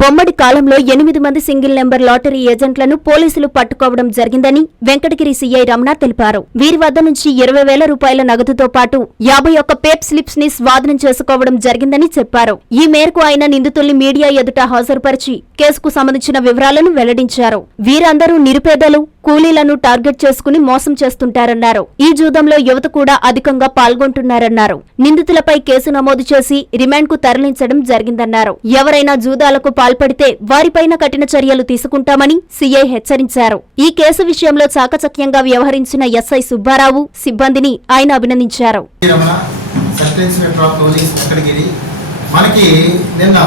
బొమ్మడి కాలంలో ఎనిమిది మంది సింగిల్ నెంబర్ లాటరీ ఏజెంట్లను పోలీసులు పట్టుకోవడం జరిగిందని వెంకటగిరి సీఐ రమణ తెలిపారు. వీరి వద్ద నుంచి ఇరవై వేల రూపాయల నగదుతో పాటు యాభై ఒక్క పేప్ స్లిప్స్ని స్వాధీనం చేసుకోవడం జరిగిందని చెప్పారు. ఈ మేరకు ఆయన నిందితుల్ని మీడియా ఎదుట హాజరుపరిచి కేసుకు సంబంధించిన వివరాలను వెల్లడించారు. వీరందరూ నిరుపేదలు కూలీలను టార్గెట్ చేసుకుని మోసం చేస్తుంటారన్నారు. ఈ జూదంలో యువత కూడా అధికంగా పాల్గొంటున్నారన్నారు. నిందితులపై కేసు నమోదు చేసి రిమాండ్కు తరలించడం జరిగిందన్నారు. ఎవరైనా జూదాలకు పాల్పడితే వారిపైన కఠిన చర్యలు తీసుకుంటామని సీఐ హెచ్చరించారు. ఈ కేసు విషయంలో చాకచక్యంగా వ్యవహరించిన ఎస్ఐ సుబ్బారావు సిబ్బందిని ఆయన అభినందించారు. మనకి నిన్న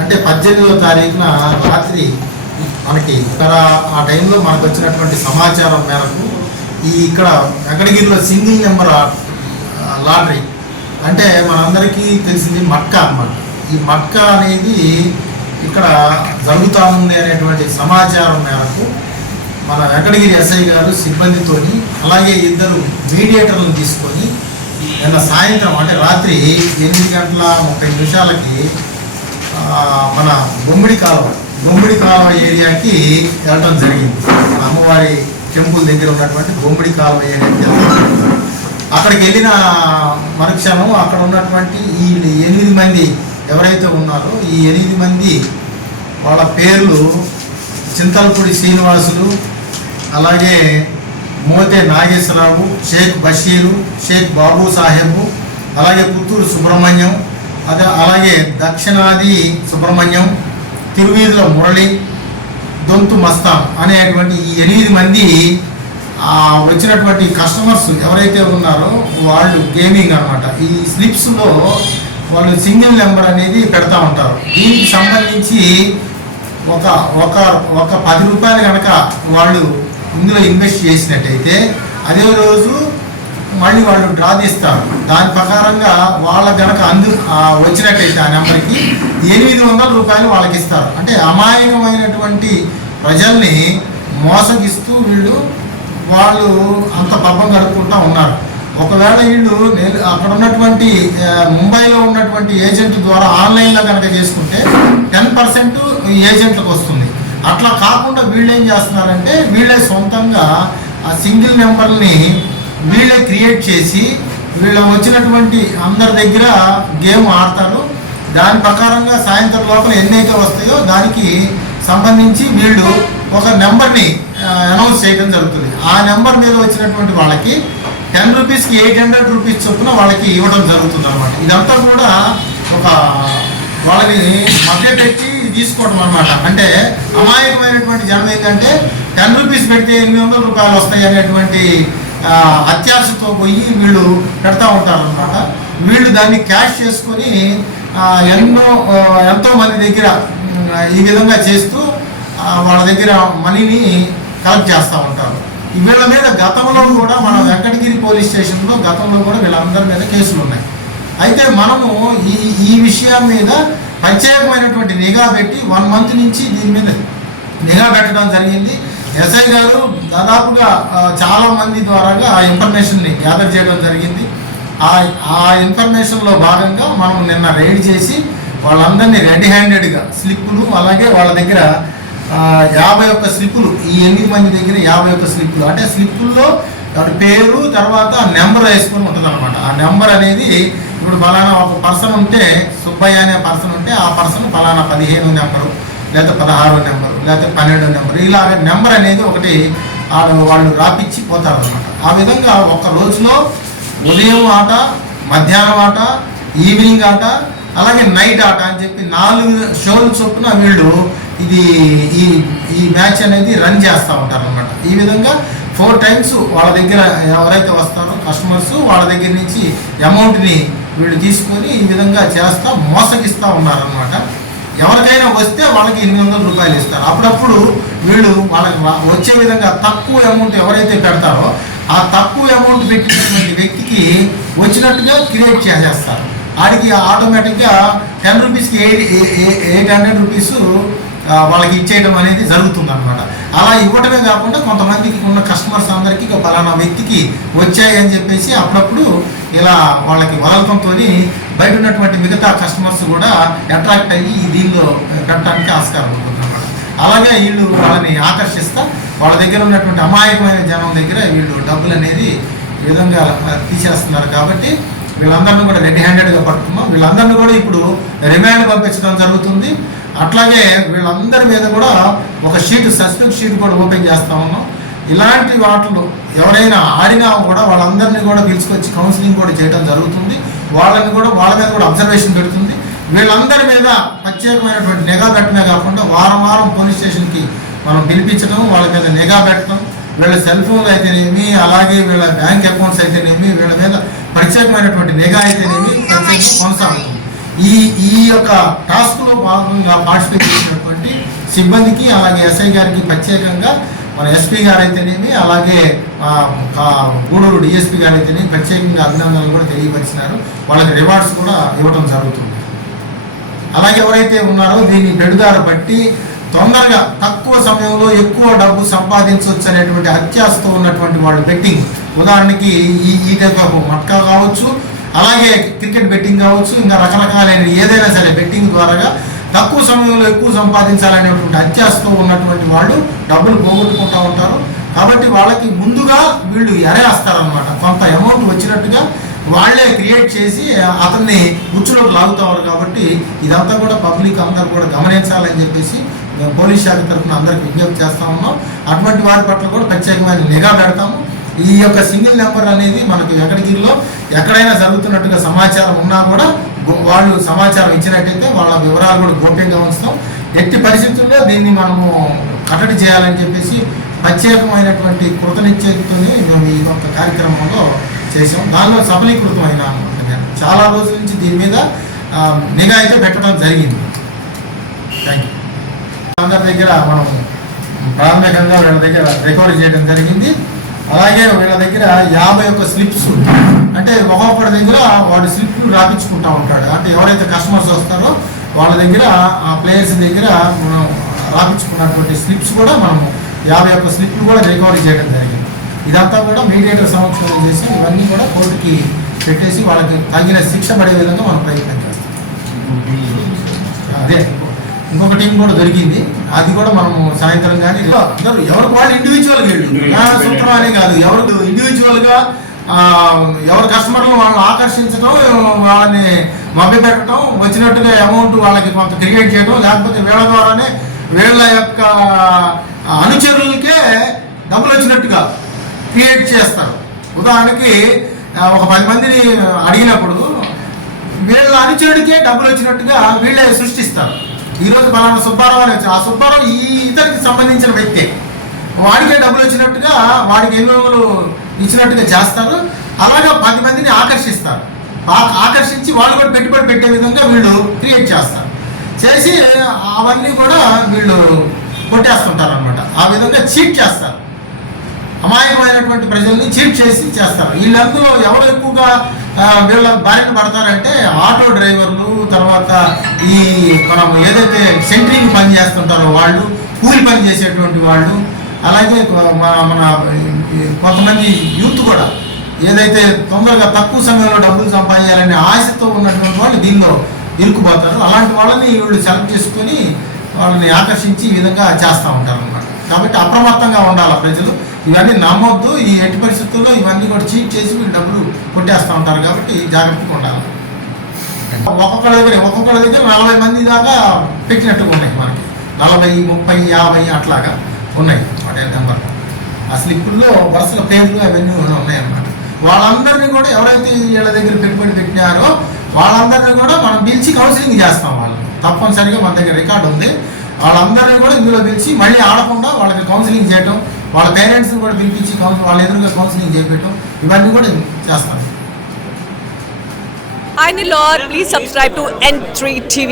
అంటే పద్దెనిమిదో తారీఖున రాత్రి మనకి ఇక్కడ ఆ టైంలో మనకు వచ్చినటువంటి సమాచారం మేరకు ఈ ఇక్కడ వెంకటగిరిలో సింగిల్ నెంబర్ లాటరీ. అంటే మనందరికీ తెలిసింది మట్కా అనమాట ఈ మట్కా అనేది ఇక్కడ జరుగుతూ ఉంది అనేటువంటి సమాచారం మేరకు మన వెంకటగిరి ఎస్ఐ గారు సిబ్బందితోని అలాగే ఇద్దరు మీడియేటర్లను తీసుకొని నిన్న సాయంత్రం అంటే రాత్రి ఎనిమిది గంటల ముప్పై నిమిషాలకి మన బొమ్మిడి కాలువ గుమ్మిడి కాలువ ఏరియాకి వెళ్ళడం జరిగింది. అమ్మవారి టెంపుల్ దగ్గర ఉన్నటువంటి గుమ్మిడి కాలువ ఏరియాకి వెళ్ళడం అక్కడికి వెళ్ళిన మరుక్షణం అక్కడ ఉన్నటువంటి ఈ ఎనిమిది మంది ఎవరైతే ఉన్నారో ఈ ఎనిమిది మంది వాళ్ళ పేర్లు చింతలపూడి శ్రీనివాసులు అలాగే మోతే నాగేశ్వరరావు షేక్ బషీరు షేక్ బాబు సాహెబ్ అలాగే పుత్తూరు సుబ్రహ్మణ్యం అదే అలాగే దక్షిణాది సుబ్రహ్మణ్యం తిరువీధుల మురళి దొంతు మస్తాం అనేటువంటి ఈ ఎనిమిది మంది వచ్చినటువంటి కస్టమర్స్ ఎవరైతే ఉన్నారో వాళ్ళు గేమింగ్ అన్నమాట. ఈ స్లిప్స్లో వాళ్ళు సింగిల్ నెంబర్ అనేది పెడతా ఉంటారు. దీనికి సంబంధించి ఒక ఒక ఒక పది రూపాయలు కనుక వాళ్ళు ఇందులో ఇన్వెస్ట్ చేసినట్టయితే అదే రోజు మళ్ళీ వాళ్ళు డ్రా తీస్తారు. దాని ప్రకారంగా వాళ్ళ కనుక అందు వచ్చినట్టయితే ఆ నెంబర్కి ఎనిమిది వందల రూపాయలు వాళ్ళకి ఇస్తారు అంటే అమాయకమైనటువంటి ప్రజల్ని మోసగిస్తూ వీళ్ళు వాళ్ళు అంత పబ్బం గడుపుకుంటా ఉన్నారు. ఒకవేళ వీళ్ళు నేను అక్కడ ఉన్నటువంటి ముంబైలో ఉన్నటువంటి ఏజెంట్ ద్వారా ఆన్లైన్లో కనుక చేసుకుంటే టెన్ పర్సెంట్ ఏజెంట్లకు వస్తుంది. అట్లా కాకుండా వీళ్ళు ఏం చేస్తున్నారంటే వీళ్ళే సొంతంగా ఆ సింగిల్ నెంబర్ని వీళ్ళే క్రియేట్ చేసి వీళ్ళ వచ్చినటువంటి అందరి దగ్గర గేమ్ ఆడతారు. దాని ప్రకారంగా సాయంత్రం లోపల ఎన్నైతే వస్తాయో దానికి సంబంధించి వీళ్ళు ఒక నెంబర్ని అనౌన్స్ చేయడం జరుగుతుంది. ఆ నెంబర్ మీద వచ్చినటువంటి వాళ్ళకి టెన్ రూపీస్కి ఎయిట్ హండ్రెడ్ రూపీస్ చొప్పున వాళ్ళకి ఇవ్వడం జరుగుతుంది అనమాట ఇదంతా కూడా ఒక వాళ్ళని మభ్యపెట్టి తీసుకోవడం అనమాట అంటే అమాయకమైనటువంటి జనం ఏంటంటే టెన్ రూపీస్ పెడితే ఎనిమిది వందల రూపాయలు వస్తాయి అనేటువంటి అత్యాశతో పోయి వీళ్ళు పెడతా ఉంటారు అనమాట వీళ్ళు దాన్ని క్యాష్ చేసుకొని ఎన్నో ఎంతో మంది దగ్గర ఈ విధంగా చేస్తూ వాళ్ళ దగ్గర మనీని కలెక్ట్ చేస్తూ ఉంటారు. వీళ్ళ మీద గతంలో కూడా మన వెంకటగిరి పోలీస్ స్టేషన్లో గతంలో కూడా వీళ్ళందరి మీద కేసులు ఉన్నాయి. అయితే మనము ఈ ఈ విషయం మీద ప్రత్యేకమైనటువంటి నిఘా పెట్టి వన్ మంత్ నుంచి దీని మీద నిఘా పెట్టడం జరిగింది. ఎస్ఐ గారు దాదాపుగా చాలా మంది ద్వారాగా ఆ ఇన్ఫర్మేషన్ని గ్యాదర్ చేయడం జరిగింది. ఆ ఆ ఇన్ఫర్మేషన్లో భాగంగా మనం నిన్న రైడ్ చేసి వాళ్ళందరినీ రెడీ హ్యాండెడ్గా స్లిప్పులు అలాగే వాళ్ళ దగ్గర యాభై ఒక్క స్లిప్పులు ఈ ఎనిమిది మంది దగ్గర యాభై ఒక్క స్లిప్పులు అంటే స్లిప్పుల్లో పేరు తర్వాత నెంబర్ వేసుకొని ఉంటుంది అనమాట ఆ నెంబర్ అనేది ఇప్పుడు ఫలానా ఒక పర్సన్ ఉంటే సుబ్బయ్య అనే పర్సన్ ఉంటే ఆ పర్సన్ ఫలానా పదిహేను నెంబరు లేదా పదహారో నెంబరు లేకపోతే పన్నెండో నెంబర్. ఇలా నెంబర్ అనేది ఒకటి వాళ్ళు వాళ్ళు రాపిచ్చి పోతారు అనమాట ఆ విధంగా ఒక రోజులో ఉదయం ఆట మధ్యాహ్నం ఆట ఈవినింగ్ ఆట అలాగే నైట్ ఆట అని చెప్పి నాలుగు షోలు చొప్పున వీళ్ళు ఇది ఈ ఈ మ్యాచ్ అనేది రన్ చేస్తూ ఉంటారు అనమాట ఈ విధంగా ఫోర్ టైమ్స్ వాళ్ళ దగ్గర ఎవరైతే వస్తారో కస్టమర్స్ వాళ్ళ దగ్గర నుంచి అమౌంట్ని వీళ్ళు తీసుకొని ఈ విధంగా చేస్తూ మోసగిస్తూ ఉన్నారనమాట ఎవరికైనా వస్తే వాళ్ళకి ఎనిమిది వందల రూపాయలు ఇస్తారు. అప్పుడప్పుడు వీళ్ళు వాళ్ళకి వచ్చే విధంగా తక్కువ అమౌంట్ ఎవరైతే పెడతారో ఆ తక్కువ అమౌంట్ పెట్టినటువంటి వ్యక్తికి వచ్చినట్టుగా క్రియేట్ చేసేస్తారు. ఆడికి ఆటోమేటిక్గా టెన్ రూపీస్కి ఎయిట్ ఎయిట్ హండ్రెడ్ రూపీస్ వాళ్ళకి ఇచ్చేయడం అనేది జరుగుతుంది అనమాట అలా ఇవ్వడమే కాకుండా కొంతమందికి ఉన్న కస్టమర్స్ అందరికీ ఒక పలానా వ్యక్తికి వచ్చాయి అని చెప్పేసి అప్పుడప్పుడు ఇలా వాళ్ళకి వదలటంతో బయట ఉన్నటువంటి మిగతా కస్టమర్స్ కూడా అట్రాక్ట్ అయ్యి దీనిలో పెట్టడానికి ఆస్కారం ఉంటుంది అనమాట అలాగే వీళ్ళు వాళ్ళని ఆకర్షిస్తా వాళ్ళ దగ్గర ఉన్నటువంటి అమాయకమైన జనం దగ్గర వీళ్ళు డబ్బులు అనేది ఈ విధంగా తీసేస్తున్నారు కాబట్టి వీళ్ళందరినీ కూడా రెడీ హ్యాండెడ్గా పట్టుకున్నాం. వీళ్ళందరినీ కూడా ఇప్పుడు రిమాండ్ పంపించడం జరుగుతుంది. అట్లాగే వీళ్ళందరి మీద కూడా ఒక షీట్ సస్పెక్ట్ షీట్ కూడా ఓపెన్ చేస్తా ఉన్నాం. ఇలాంటి వాటిలో ఎవరైనా ఆడినా కూడా వాళ్ళందరినీ కూడా పిలుచుకొచ్చి కౌన్సిలింగ్ కూడా చేయడం జరుగుతుంది. వాళ్ళని కూడా వాళ్ళ మీద కూడా అబ్జర్వేషన్ పెడుతుంది. వీళ్ళందరి మీద ప్రత్యేకమైనటువంటి నిఘా పెట్టడమే కాకుండా వారం వారం పోలీస్ స్టేషన్కి మనం పిలిపించడం వాళ్ళ మీద నిఘా పెట్టడం వీళ్ళ సెల్ ఫోన్లు అయితేనేమి అలాగే వీళ్ళ బ్యాంక్ అకౌంట్స్ అయితేనేమి వీళ్ళ మీద ప్రత్యేకమైనటువంటి నిఘా అయితేనేమి ప్రత్యేకంగా కొనసాగుతుంది. ఈ ఈ యొక్క టాస్క్లో భాగంగా పార్టిసిపేట్ చేసినటువంటి సిబ్బందికి అలాగే ఎస్ఐ గారికి ప్రత్యేకంగా మన ఎస్పీ గారైతేనేమి అలాగే గూడూరు డిఎస్పీ గారు ప్రత్యేకంగా అభినందనలు కూడా తెలియపరిచినారు. వాళ్ళకి రివార్డ్స్ కూడా ఇవ్వడం జరుగుతుంది. అలాగే ఎవరైతే ఉన్నారో దీన్ని పెడుదారు బట్టి తొందరగా తక్కువ సమయంలో ఎక్కువ డబ్బు సంపాదించవచ్చు అనేటువంటి అత్యాశతో ఉన్నటువంటి వాళ్ళు బెట్టింగ్. ఉదాహరణకి ఈ ఈ మట్కా కావచ్చు అలాగే క్రికెట్ బెట్టింగ్ కావచ్చు ఇంకా రకరకాలైన ఏదైనా సరే బెట్టింగ్ ద్వారా తక్కువ సమయంలో ఎక్కువ సంపాదించాలనేటువంటి అత్యాశతో ఉన్నటువంటి వాళ్ళు డబ్బులు పోగొట్టుకుంటూ ఉంటారు. కాబట్టి వాళ్ళకి ముందుగా వీళ్ళు ఎరేస్తారనమాట కొంత అమౌంట్ వచ్చినట్టుగా వాళ్ళే క్రియేట్ చేసి అతన్ని ఉచ్చులోకి లాగుతారు కాబట్టి ఇదంతా కూడా పబ్లిక్ అందరూ కూడా గమనించాలని చెప్పేసి పోలీస్ శాఖ తరఫున అందరికి విజ్ఞప్తి చేస్తా ఉన్నాం. అటువంటి వారి పట్ల కూడా ప్రత్యేకమైన నిఘా పెడతాము. ఈ యొక్క సింగిల్ నెంబర్ అనేది మనకి వెంకటగిరిలో ఎక్కడైనా జరుగుతున్నట్టుగా సమాచారం ఉన్నా కూడా గో- వాళ్ళు సమాచారం ఇచ్చినట్టయితే వాళ్ళ వివరాలు కూడా గోప్యంగా ఉంచుతాం. ఎట్టి పరిస్థితుల్లో దీన్ని మనము కట్టడి చేయాలని చెప్పేసి ప్రత్యేకమైనటువంటి కృతనిశ్చయతని మేము ఈ యొక్క కార్యక్రమంలో చేసాం దానిలో సఫలీకృతమైన చాలా రోజుల నుంచి దీని మీద నిఘా అయితే పెట్టడం జరిగింది. థ్యాంక్ యూ అందరి దగ్గర మనం ప్రాథమికంగా వీళ్ళ దగ్గర రికవరీ చేయడం జరిగింది. అలాగే వీళ్ళ దగ్గర యాభై ఒక్క స్లిప్స్ అంటే ఒక్కొక్కడి దగ్గర వాడి స్లిప్లు రాపించుకుంటా ఉంటాడు. అంటే ఎవరైతే కస్టమర్స్ వస్తారో వాళ్ళ దగ్గర ఆ ప్లేయర్స్ దగ్గర మనం రాపించుకున్నటువంటి స్లిప్స్ కూడా మనము యాభై ఒక్క స్లిప్లు కూడా రికవరీ చేయడం జరిగింది. ఇదంతా కూడా మీడియేటర్ సమక్షంలో చేసి ఇవన్నీ కూడా కోర్టుకి పెట్టేసి వాళ్ళకి తగిన శిక్ష పడే విధంగా మనం ప్రయత్నం చేస్తాం. అదే. ఇంకొక టీం కూడా దొరికింది. అది కూడా మనము సాయంత్రం కానీ అందరూ ఎవరు వాళ్ళు ఇండివిజువల్ సూత్రం అనే కాదు. ఎవరు ఇండివిజువల్గా ఆ, ఎవరు కస్టమర్లు వాళ్ళని ఆకర్షించడం వాళ్ళని మభ్య పెట్టడం వచ్చినట్టుగా అమౌంట్ వాళ్ళకి కొంత క్రియేట్ చేయడం లేకపోతే వీళ్ళ ద్వారానే వీళ్ళ యొక్క అనుచరులకే డబ్బులు వచ్చినట్టుగా క్రియేట్ చేస్తారు. ఉదాహరణకి ఒక పది మందిని అడిగినప్పుడు వీళ్ళ అనుచరుడికే డబ్బులు వచ్చినట్టుగా వీళ్ళే సృష్టిస్తారు. ఈరోజు పలానా సుబ్బారావు అని వచ్చి ఆ సుబ్బారావు ఈ ఇతరికి సంబంధించిన వ్యక్తి. వాడికే డబ్బులు వచ్చినట్టుగా వాడికి ఎన్ని రోజులు ఇచ్చినట్టుగా చేస్తారు. అలాగే పది మందిని ఆకర్షిస్తారు. ఆ- ఆకర్షించి వాళ్ళు కూడా పెట్టుబడి పెట్టే విధంగా వీళ్ళు క్రియేట్ చేస్తారు. చేసి అవన్నీ కూడా వీళ్ళు కొట్టేస్తుంటారు అనమాట ఆ విధంగా చీట్ చేస్తారు. అమాయకమైనటువంటి ప్రజల్ని చీట్ చేసి చేస్తారు. వీళ్ళందరూ ఎవరు ఎక్కువగా వీళ్ళ బారిన పడతారంటే ఆటో డ్రైవర్లు తర్వాత ఈ మనం ఏదైతే సెంట్రింగ్ పని చేస్తుంటారో వాళ్ళు కూలి పని చేసేటువంటి వాళ్ళు అలాగే మన మన కొంతమంది యూత్ కూడా ఏదైతే తొందరగా తక్కువ సమయంలో డబ్బులు సంపాదించాలనే ఆశతో ఉన్నటువంటి వాళ్ళు దీనిలో ఇరుక్కుపోతారు. అలాంటి వాళ్ళని వీళ్ళు సెలెక్ట్ చేసుకొని వాళ్ళని ఆకర్షించి ఈ విధంగా చేస్తూ ఉంటారు అనమాట కాబట్టి అప్రమత్తంగా ఉండాలి ప్రజలు. ఇవన్నీ నమ్మొద్దు ఈ ఎట్టి పరిస్థితుల్లో ఇవన్నీ కూడా చీట్ చేసి వీళ్ళు డబ్బులు కొట్టేస్తూ ఉంటారు కాబట్టి జాగ్రత్తగా ఉండాలి. ఒక్కొక్కరి దగ్గర ఒక్కొక్కరి దగ్గర నలభై మంది దాకా పెట్టినట్టుగా ఉన్నాయి మనకి. నలభై ముప్పై యాభై అట్లాగా ఉన్నాయి వాటి నెంబర్. ఆ స్లిప్పుల్లో వరుసల పేర్లు అవన్నీ ఉన్నాయన్నమాట. వాళ్ళందరినీ కూడా ఎవరైతే వీళ్ళ దగ్గర పెట్టుబడి పెట్టినారో వాళ్ళందరినీ కూడా మనం పిలిచి కౌన్సిలింగ్ చేస్తాం వాళ్ళు తప్పనిసరిగా మన దగ్గర రికార్డు ఉంది. వాళ్ళందరినీ కూడా ఇందులో పిలిచి మళ్ళీ ఆడకుండా వాళ్ళకి కౌన్సిలింగ్ చేయటం వాళ్ళ పేరెంట్స్ని కూడా పిలిపించి కౌన్సిల్ వాళ్ళ ఎదురుగా కౌన్సిలింగ్ చేయటం ఇవన్నీ కూడా చేస్తాం Hi Nilor, please subscribe to N3 TV.